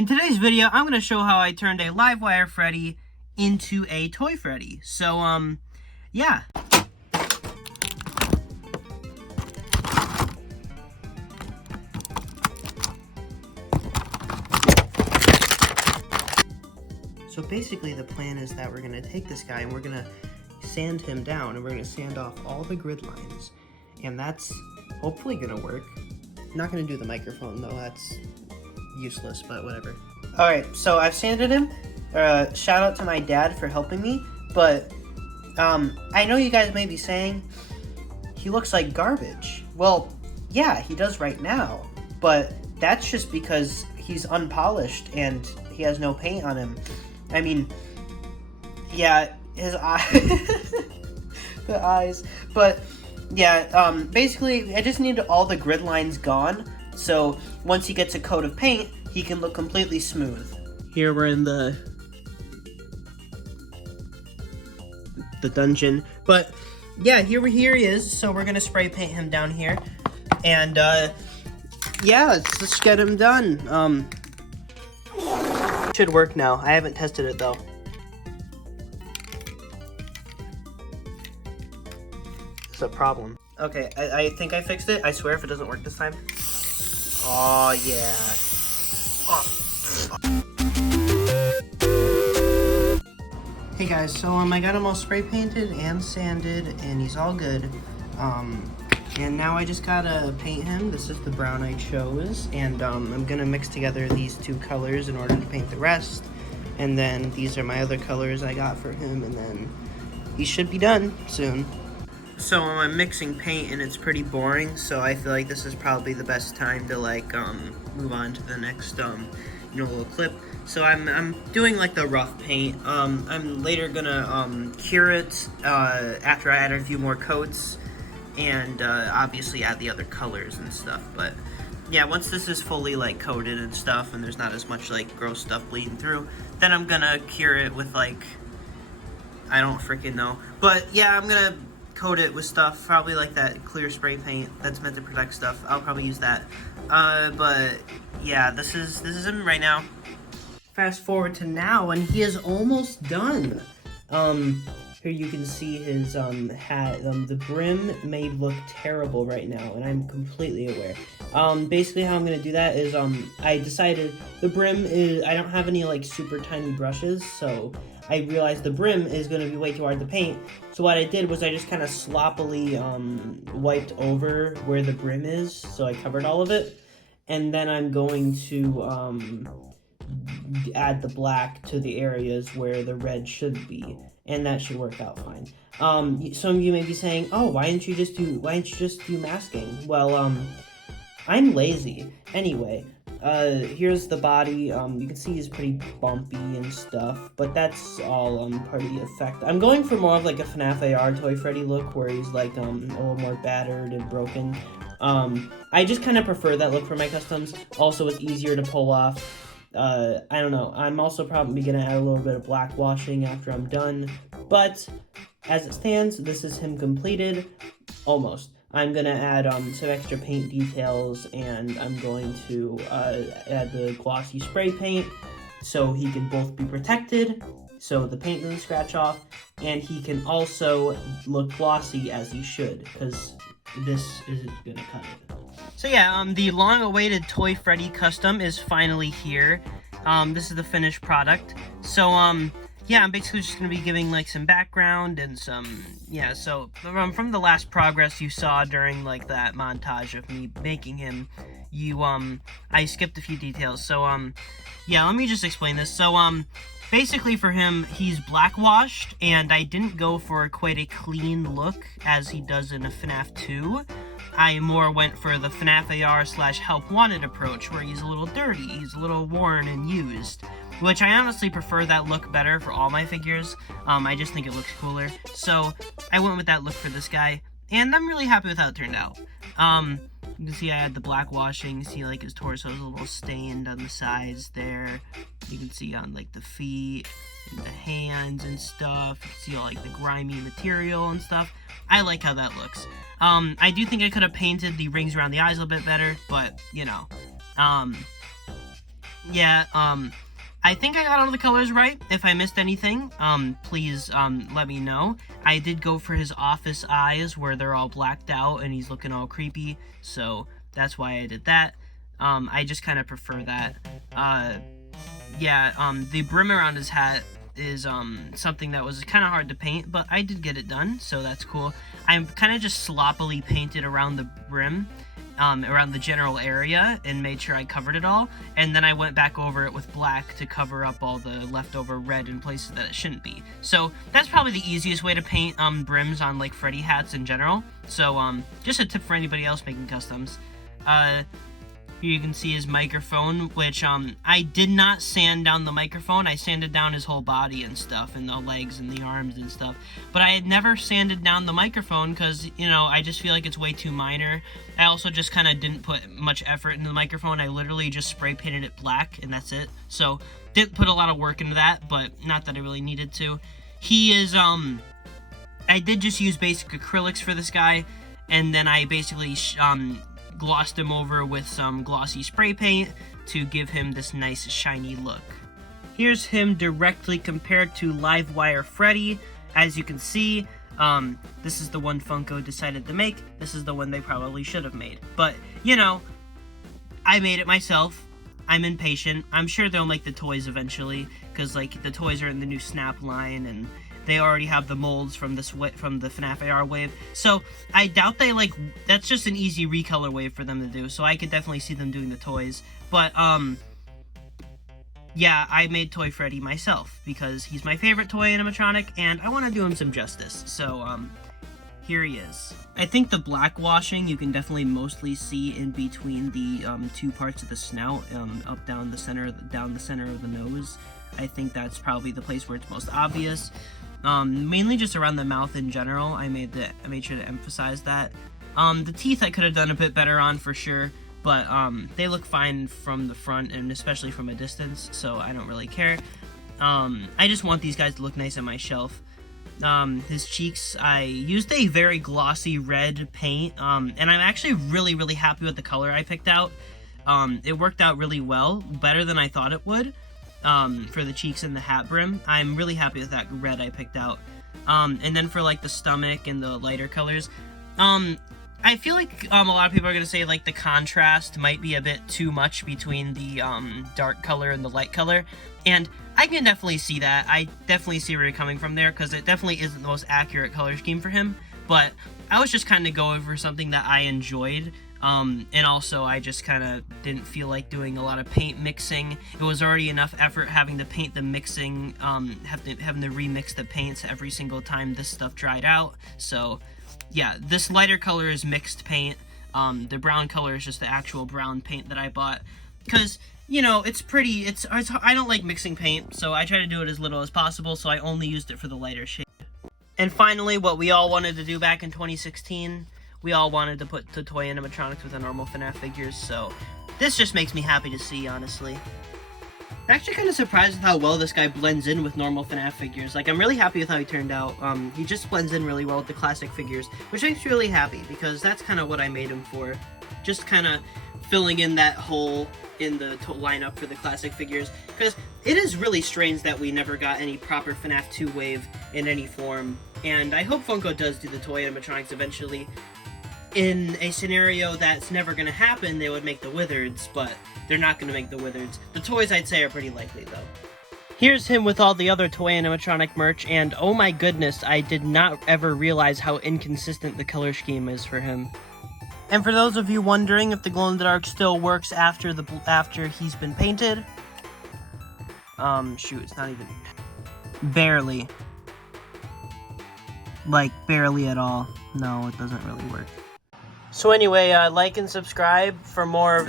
In today's video, I'm going to show how I turned a live wire Freddy into a toy Freddy. So, yeah. So basically the plan is that we're going to take this guy and we're going to sand him down and we're going to sand off all the grid lines. And that's hopefully going to work. I'm not going to do the microphone though, that's useless, but whatever. Alright, so I've sanded him. Shout out to my dad for helping me, but I know you guys may be saying, he looks like garbage. Well, yeah, he does right now, but that's just because he's unpolished and he has no paint on him. I mean, yeah, his eyes, the eyes, but yeah, basically, I just need all the grid lines gone, so once he gets a coat of paint, he can look completely smooth. Here we're in the dungeon, but yeah, here he is, so we're gonna spray paint him down here, and yeah, let's get him done. Should work now. I haven't tested it though. It's a problem. Okay, I think I fixed it. I swear if it doesn't work this time. Oh yeah. Oh. Hey guys, so I got him all spray painted and sanded, and he's all good. And now I just gotta paint him. This is the brown I chose, and I'm gonna mix together these two colors in order to paint the rest. And then these are my other colors I got for him, and then he should be done soon. So I'm mixing paint and it's pretty boring, so I feel like this is probably the best time to like move on to the next little clip. So I'm doing like the rough paint. I'm later gonna cure it after I add a few more coats, and obviously add the other colors and stuff. But yeah, once this is fully like coated and stuff and there's not as much like gross stuff bleeding through, then I'm gonna cure it with like, I don't freaking know, but yeah, I'm gonna coat it with stuff, probably like that clear spray paint that's meant to protect stuff. I'll probably use that. But yeah, this is him right now. Fast forward to now, and he is almost done. Here you can see his hat. The brim may look terrible right now, and I'm completely aware. Basically how I'm gonna do that is I decided the brim is, I don't have any like super tiny brushes, so I realized the brim is gonna be way too hard to paint. So what I did was I just kind of sloppily wiped over where the brim is, so I covered all of it, and then I'm going to add the black to the areas where the red should be, and that should work out fine. Some of you may be saying, oh, why didn't you just do masking? Well, I'm lazy. Anyway, here's the body. You can see he's pretty bumpy and stuff, but that's all part of the effect. I'm going for more of like a FNAF AR Toy Freddy look, where he's like a little more battered and broken. I just kind of prefer that look for my customs. Also, it's easier to pull off. I don't know. I'm also probably gonna add a little bit of black washing after I'm done, but as it stands, this is him completed, almost. I'm gonna add some extra paint details, and I'm going to add the glossy spray paint so he can both be protected, so the paint doesn't scratch off, and he can also look glossy as he should, because this isn't gonna cut it. So yeah, the long-awaited Toy Freddy custom is finally here. This is the finished product. So, yeah, I'm basically just going to be giving, like, some background and some, yeah, so, from the last progress you saw during, like, that montage of me making him, I skipped a few details. So, yeah, let me just explain this. So, basically for him, he's black-washed, and I didn't go for quite a clean look as he does in a FNAF 2. I more went for the FNAF AR/Help Wanted approach, where he's a little dirty, he's a little worn and used, which I honestly prefer that look better for all my figures. I just think it looks cooler, so I went with that look for this guy, and I'm really happy with how it turned out. You can see I had the black washing, see like his torso is a little stained on the sides there. You can see on like the feet and the hands and stuff. You can see all like the grimy material and stuff. I like how that looks. I do think I could have painted the rings around the eyes a little bit better, but you know, yeah, I think I got all the colors right. If I missed anything, please, let me know. I did go for his office eyes where they're all blacked out and he's looking all creepy, so that's why I did that. I just kind of prefer that. Yeah, the brim around his hat is, something that was kind of hard to paint, but I did get it done, so that's cool. I'm kind of just sloppily painted around the brim, around the general area, and made sure I covered it all, and then I went back over it with black to cover up all the leftover red in places that it shouldn't be. So that's probably the easiest way to paint brims on like Freddy hats in general. So just a tip for anybody else making customs. Here you can see his microphone, which I did not sand down the microphone. I sanded down his whole body and stuff, and the legs and the arms and stuff. But I had never sanded down the microphone because, you know, I just feel like it's way too minor. I also just kind of didn't put much effort into the microphone. I literally just spray painted it black, and that's it. So, didn't put a lot of work into that, but not that I really needed to. He is, I did just use basic acrylics for this guy, and then I basically, glossed him over with some glossy spray paint to give him this nice shiny look. Here's him directly compared to Livewire Freddy. As you can see, this is the one Funko decided to make. This is the one they probably should have made. But, you know, I made it myself. I'm impatient. I'm sure they'll make the toys eventually, because, like, the toys are in the new Snap line, and they already have the molds from the FNAF AR wave. So, I doubt they, like, that's just an easy recolor wave for them to do. So, I could definitely see them doing the toys. But, yeah, I made Toy Freddy myself, because he's my favorite toy animatronic, and I want to do him some justice. So, here he is. I think the black washing you can definitely mostly see in between the, two parts of the snout, up down the center of the nose. I think that's probably the place where it's most obvious. Mainly just around the mouth in general. I made sure to emphasize that. The teeth I could have done a bit better on for sure, but they look fine from the front and especially from a distance, so I don't really care. I just want these guys to look nice on my shelf. His cheeks, I used a very glossy red paint, and I'm actually really, really happy with the color I picked out. It worked out really well, better than I thought it would. For the cheeks and the hat brim. I'm really happy with that red I picked out. And then for, like, the stomach and the lighter colors, I feel like, a lot of people are gonna say, like, the contrast might be a bit too much between the, dark color and the light color, and I can definitely see that. I definitely see where you're coming from there, because it definitely isn't the most accurate color scheme for him, but I was just kind of going for something that I enjoyed. And also I just kind of didn't feel like doing a lot of paint mixing. It was already enough effort having to paint the mixing, having to remix the paints every single time this stuff dried out. So, yeah, this lighter color is mixed paint. The brown color is just the actual brown paint that I bought. Because, you know, it's pretty, I don't like mixing paint, so I try to do it as little as possible, so I only used it for the lighter shade. And finally, what we all wanted to do back in 2016, we all wanted to put the toy animatronics with the normal FNAF figures, so this just makes me happy to see, honestly. I'm actually kind of surprised with how well this guy blends in with normal FNAF figures. Like, I'm really happy with how he turned out. He just blends in really well with the classic figures, which makes me really happy, because that's kind of what I made him for. Just kind of filling in that hole in the lineup for the classic figures, because it is really strange that we never got any proper FNAF 2 wave in any form, and I hope Funko does do the toy animatronics eventually. In a scenario that's never going to happen, they would make the Wizards, but they're not going to make the Wizards. The toys, I'd say, are pretty likely, though. Here's him with all the other toy animatronic merch, and oh my goodness, I did not ever realize how inconsistent the color scheme is for him. And for those of you wondering if the glow-in-the-dark still works after he's been painted, shoot, it's not even... barely. Like, barely at all. No, it doesn't really work. So anyway, like and subscribe for more